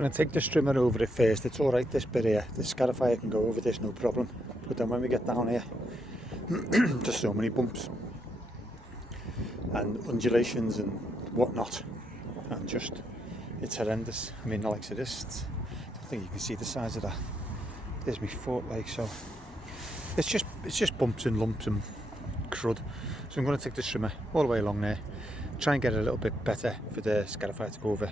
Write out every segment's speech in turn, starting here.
going to take the strimmer over it first. It's alright this bit here, the scarifier can go over this no problem, but then when we get down here there's so many bumps and undulations and whatnot, and just it's horrendous. I mean, like I said, this, I don't think you can see the size of that. There's my foot, like, so it's just bumps and lumps and crud. So I'm going to take the strimmer all the way along there, try and get it a little bit better for the scarifier to go over.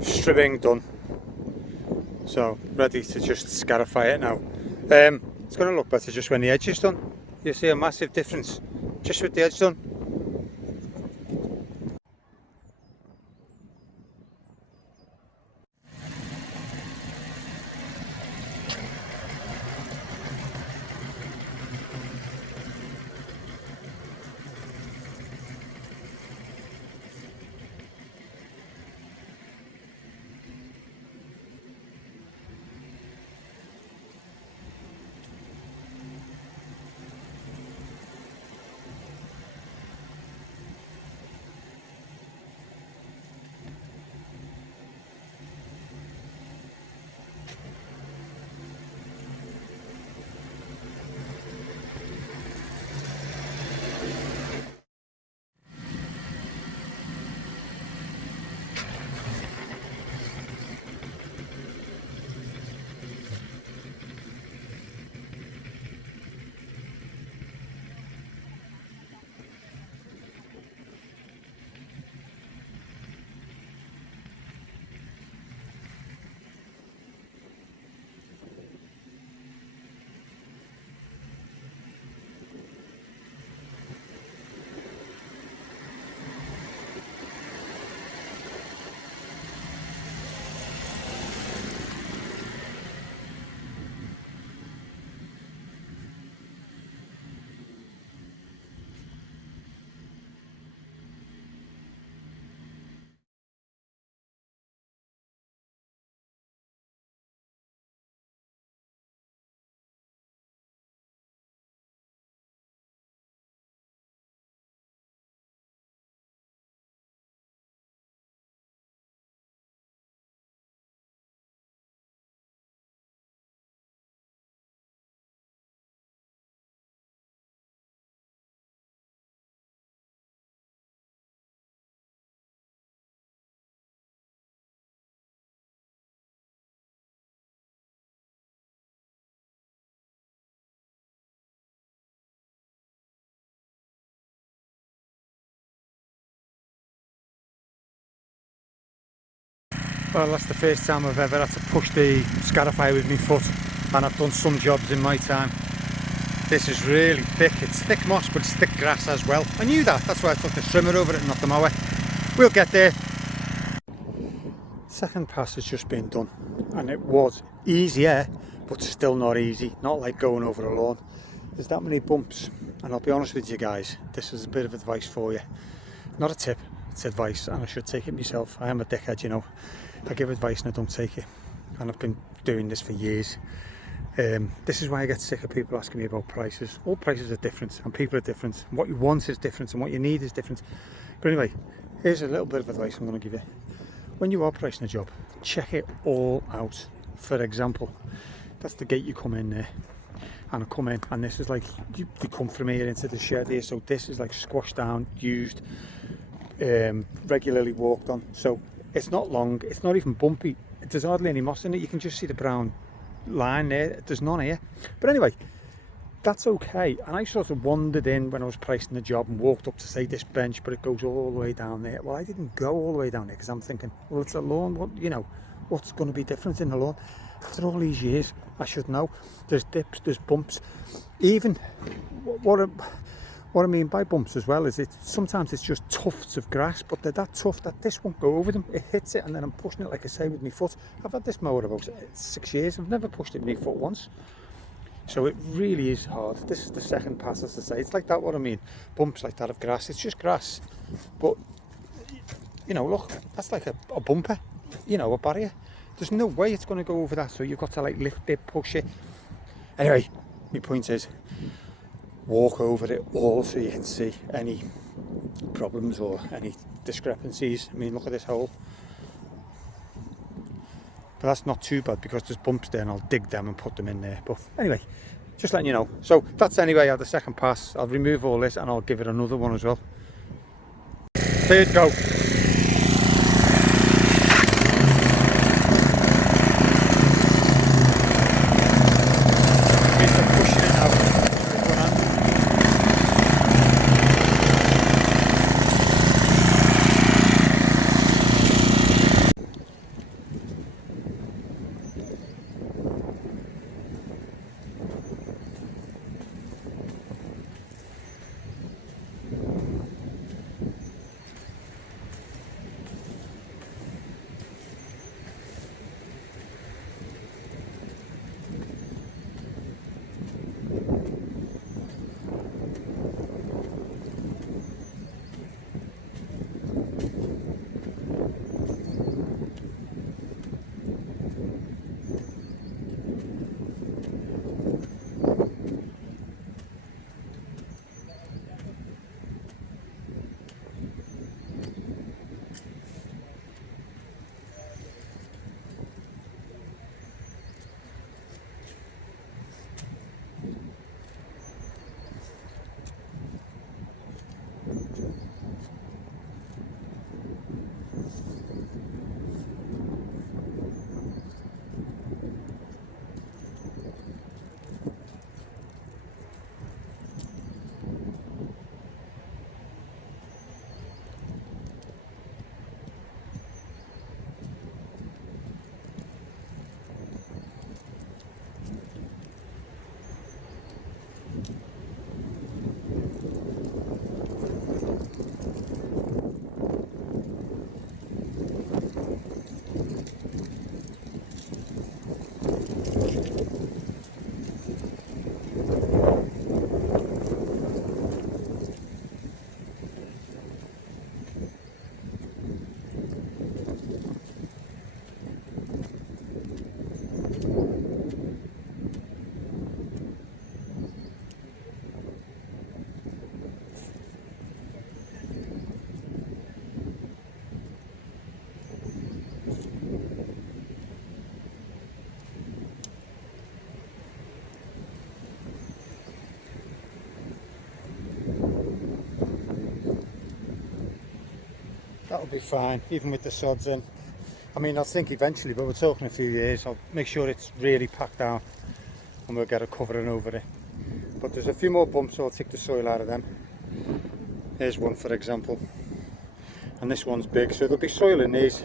Stripping done, so ready to just scarify it now. It's going to look better just when the edge is done. You see a massive difference just with the edge done. Well, that's the first time I've ever had to push the scarifier with my foot, and I've done some jobs in my time. This is really thick. It's thick moss, but it's thick grass as well. I knew that. That's why I took the trimmer over it and not the mower. We'll get there. Second pass has just been done, and it was easier, but still not easy. Not like going over a lawn. There's that many bumps, and I'll be honest with you guys, this is a bit of advice for you. Not a tip, it's advice, and I should take it myself. I am a dickhead, you know. I give advice and I don't take it, and I've been doing this for years. This is why I get sick of people asking me about prices. All prices are different, and people are different. What you want is different, and what you need is different. But anyway, here's a little bit of advice I'm going to give you. When you are pricing a job, check it all out. For example, that's the gate you come in there, and I come in, and this is like, you come from here into the shed here, so this is like squashed down, used, regularly walked on, so it's not long, it's not even bumpy, there's hardly any moss in it, you can just see the brown line there, there's none here. But anyway, that's okay. And I sort of wandered in when I was pricing the job and walked up to say this bench, but it goes all the way down there. Well, I didn't go all the way down there because I'm thinking, well, it's a lawn, what, you know, what's going to be different in the lawn? After all these years, I should know. There's dips, there's bumps. Even what I mean by bumps as well is sometimes it's just tufts of grass, but they're that tough that this won't go over them. It hits it, and then I'm pushing it, like I say, with my foot. I've had this mower about 6 years. I've never pushed it with my foot once. So it really is hard. This is the second pass, as I say. It's like that, what I mean. Bumps like that of grass. It's just grass. But, you know, look, that's like a bumper, you know, a barrier. There's no way it's going to go over that. So you've got to like lift it, push it. Anyway, my point is, walk over it all so you can see any problems or any discrepancies. I mean, look at this hole. But that's not too bad because there's bumps there, and I'll dig them and put them in there. But anyway, just letting you know. So that's anyway how the second pass. I'll remove all this and I'll give it another one as well. Third go. That'll be fine, even with the sods in. I mean, I think eventually, but we're talking a few years, I'll make sure it's really packed down and we'll get a covering over it. But there's a few more bumps, so I'll take the soil out of them. Here's one, for example. And this one's big, so there'll be soil in these.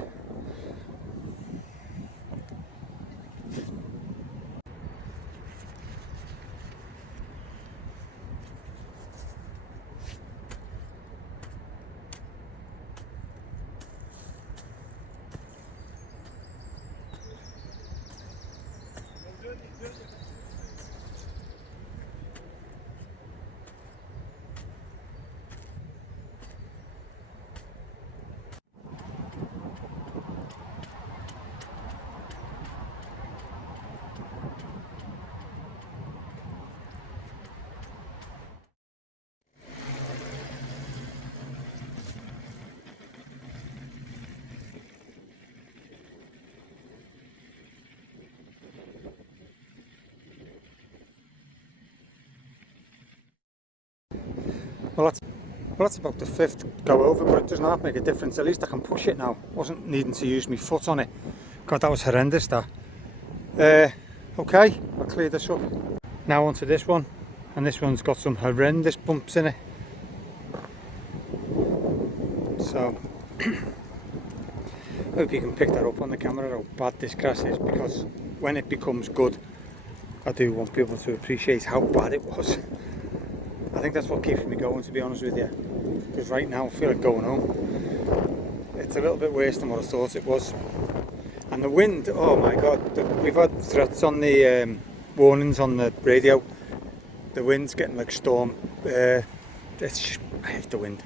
Well, that's about the fifth go over, but it does not make a difference. At least I can push it now. Wasn't needing to use my foot on it. God, that was horrendous, that. Okay, I'll clear this up. Now onto this one, and this one's got some horrendous bumps in it. So, I hope you can pick that up on the camera, how bad this grass is, because when it becomes good, I do want people to appreciate how bad it was. I think that's what keeps me going, to be honest with you, because right now I feel like going home. It's a little bit worse than what I thought it was. And the wind, oh my god, we've had threats on the warnings on the radio. The wind's getting like storm. It's just, I hate the wind.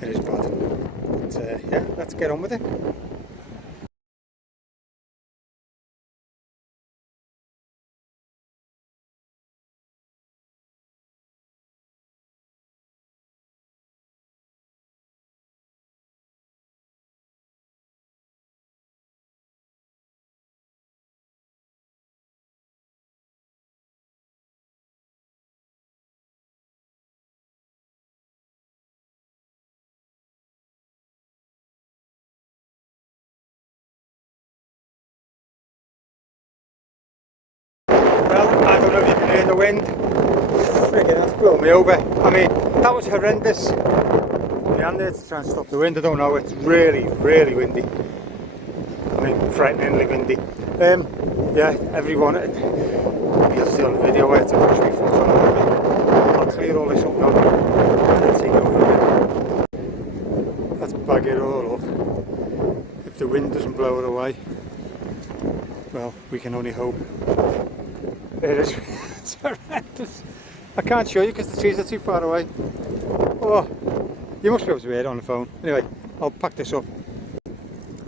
It is bad. But yeah, let's get on with it. Well, I don't know if you can hear the wind. Friggin' that's blown me over. I mean, that was horrendous. My hand there to try and stop the wind. I don't know, it's really, really windy. I mean, frighteningly windy. Yeah, everyone, you'll see on the video where to push my foot on it. I'll clear all this up now and take it over again. Let's bag it all up. If the wind doesn't blow it away, well, we can only hope. It is it's horrendous. I can't show you because the trees are too far away. Oh, you must be able to hear it on the phone. Anyway, I'll pack this up.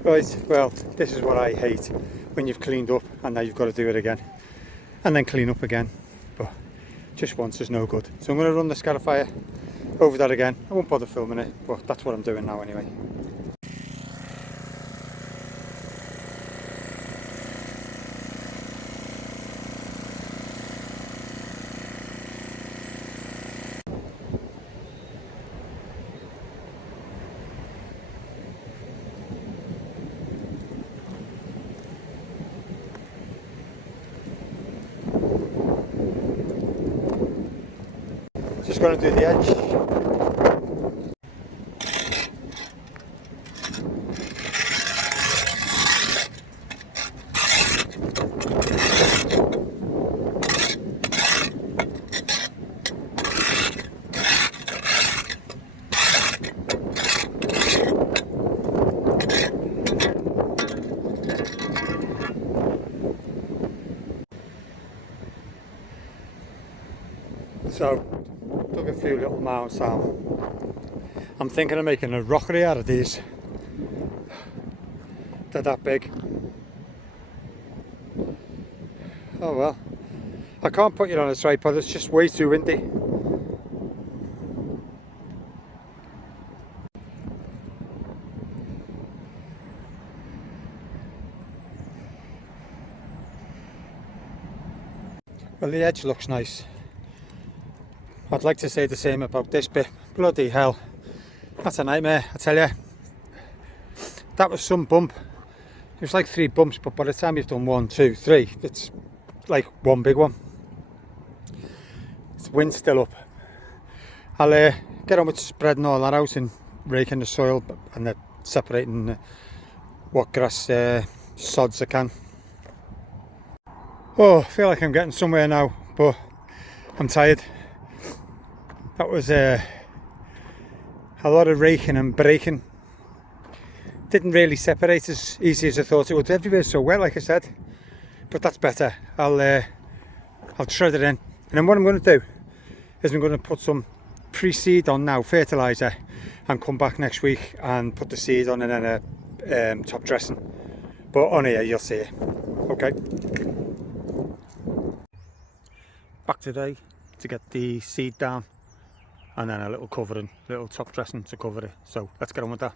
Right, well, this is what I hate, when you've cleaned up and now you've got to do it again. And then clean up again. But just once is no good. So I'm going to run the scarifier over that again. I won't bother filming it, but that's what I'm doing now anyway. Just going to do the edge. So, took a few little mounds down. I'm thinking of making a rockery out of these. They're that big. Oh well. I can't put it on a tripod, it's just way too windy. Well, the edge looks nice. I'd like to say the same about this bit. Bloody hell. That's a nightmare, I tell you. That was some bump. It was like 3 bumps, but by the time you've done 1, 2, 3, it's like one big one. The wind's still up. I'll get on with spreading all that out and raking the soil and separating what grass sods I can. Oh, I feel like I'm getting somewhere now, but I'm tired. That was a lot of raking and breaking. Didn't really separate as easy as I thought it would. Everywhere's so wet, like I said, but that's better. I'll shred it in, and then what I'm going to do is I'm going to put some pre-seed on now, fertiliser, and come back next week and put the seed on and then a top dressing. But on here you'll see it. Okay. Back today to get the seed down, and then a little covering, little top dressing to cover it. So let's get on with that.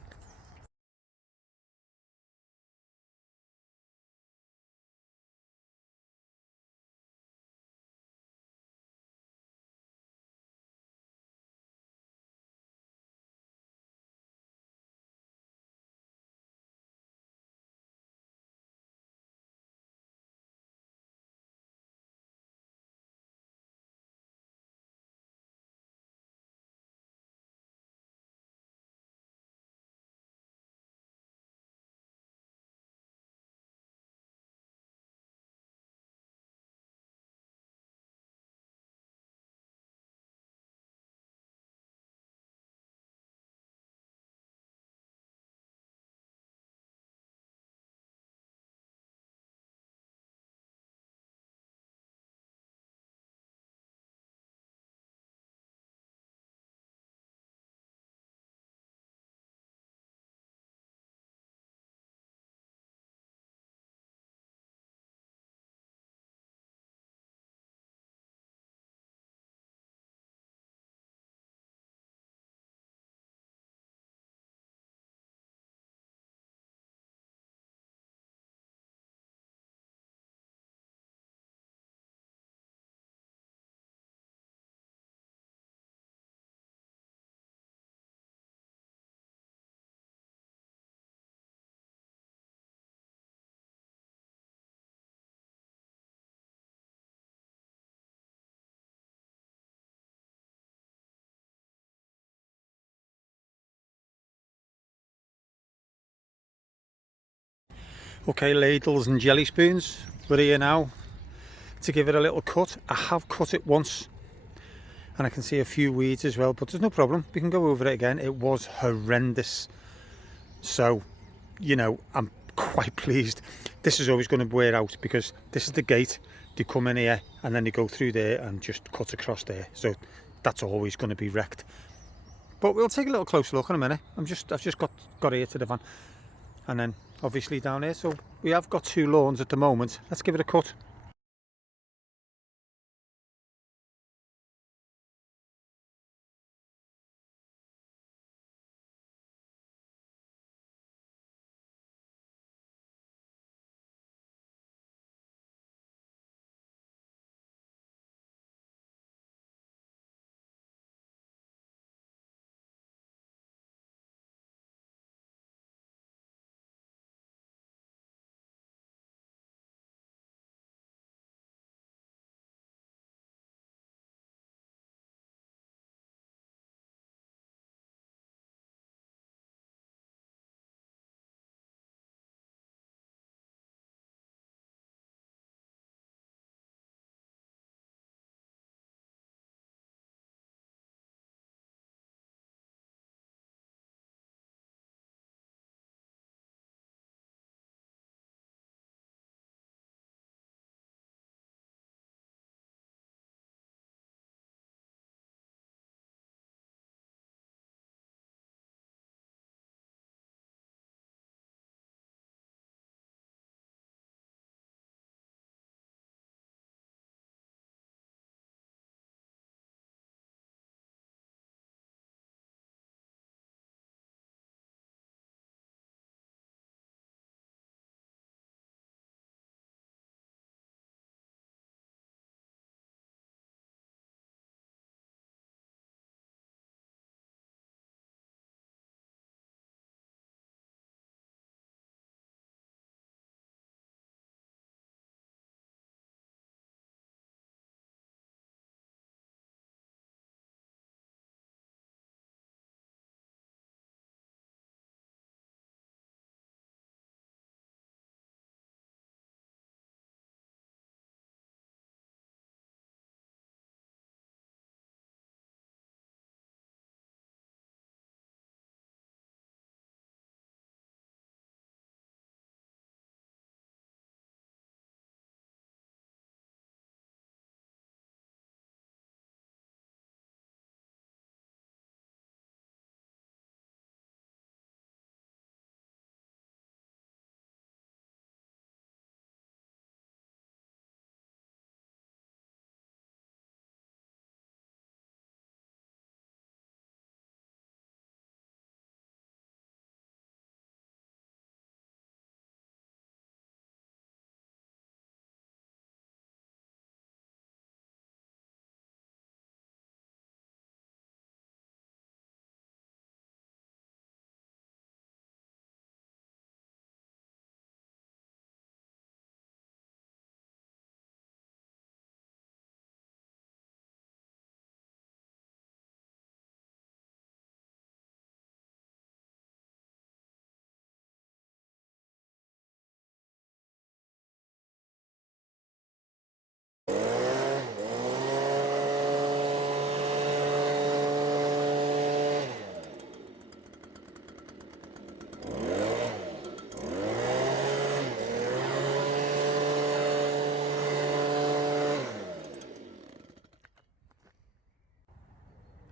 Okay, ladles and jelly spoons, we're here now to give it a little cut. I have cut it once and I can see a few weeds as well, but there's no problem, we can go over it again. It was horrendous, so you know, I'm quite pleased. This is always going to wear out because this is the gate. They come in here and then they go through there and just cut across there, so that's always going to be wrecked. But we'll take a little closer look in a minute. I've just got here to the van, and then obviously down here. So we have got 2 lawns at the moment. Let's give it a cut.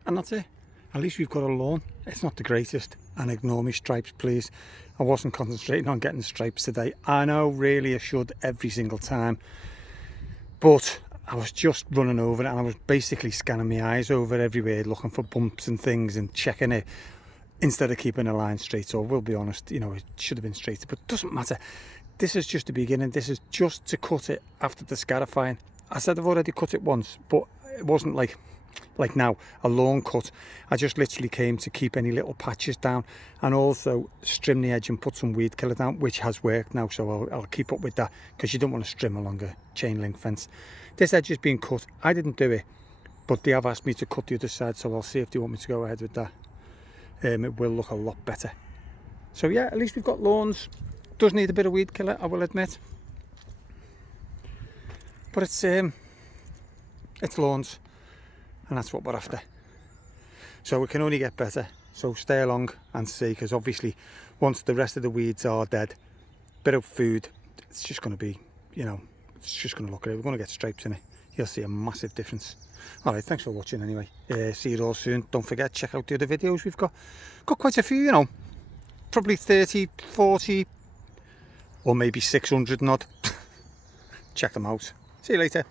And that's it. At least we've got a lawn. It's not the greatest, and ignore me stripes please. I wasn't concentrating on getting stripes today. I know really I should every single time, but I was just running over it and I was basically scanning my eyes over everywhere looking for bumps and things and checking it instead of keeping a line straight. So we'll be honest, you know, it should have been straighter, but it doesn't matter. This is just the beginning. This is just to cut it after the scarifying. I said I've already cut it once, but it wasn't like now a lawn cut. I just literally came to keep any little patches down and also trim the edge and put some weed killer down, which has worked now, so I'll keep up with that, because you don't want to trim along a chain link fence. This edge is being cut. I didn't do it, but they have asked me to cut the other side, so I'll see if they want me to go ahead with that. It will look a lot better. So yeah, at least we've got lawns. Does need a bit of weed killer, I will admit, but it's lawns, and that's what we're after. So it can only get better. So stay along and see, because obviously once the rest of the weeds are dead, bit of food, it's just going to be, you know, it's just going to look at it. We're going to get stripes in it. You'll see a massive difference. All right, thanks for watching anyway. See you all soon. Don't forget, check out the other videos we've got quite a few, you know, probably 30, 40 or maybe 600 and odd. Check them out. See you later.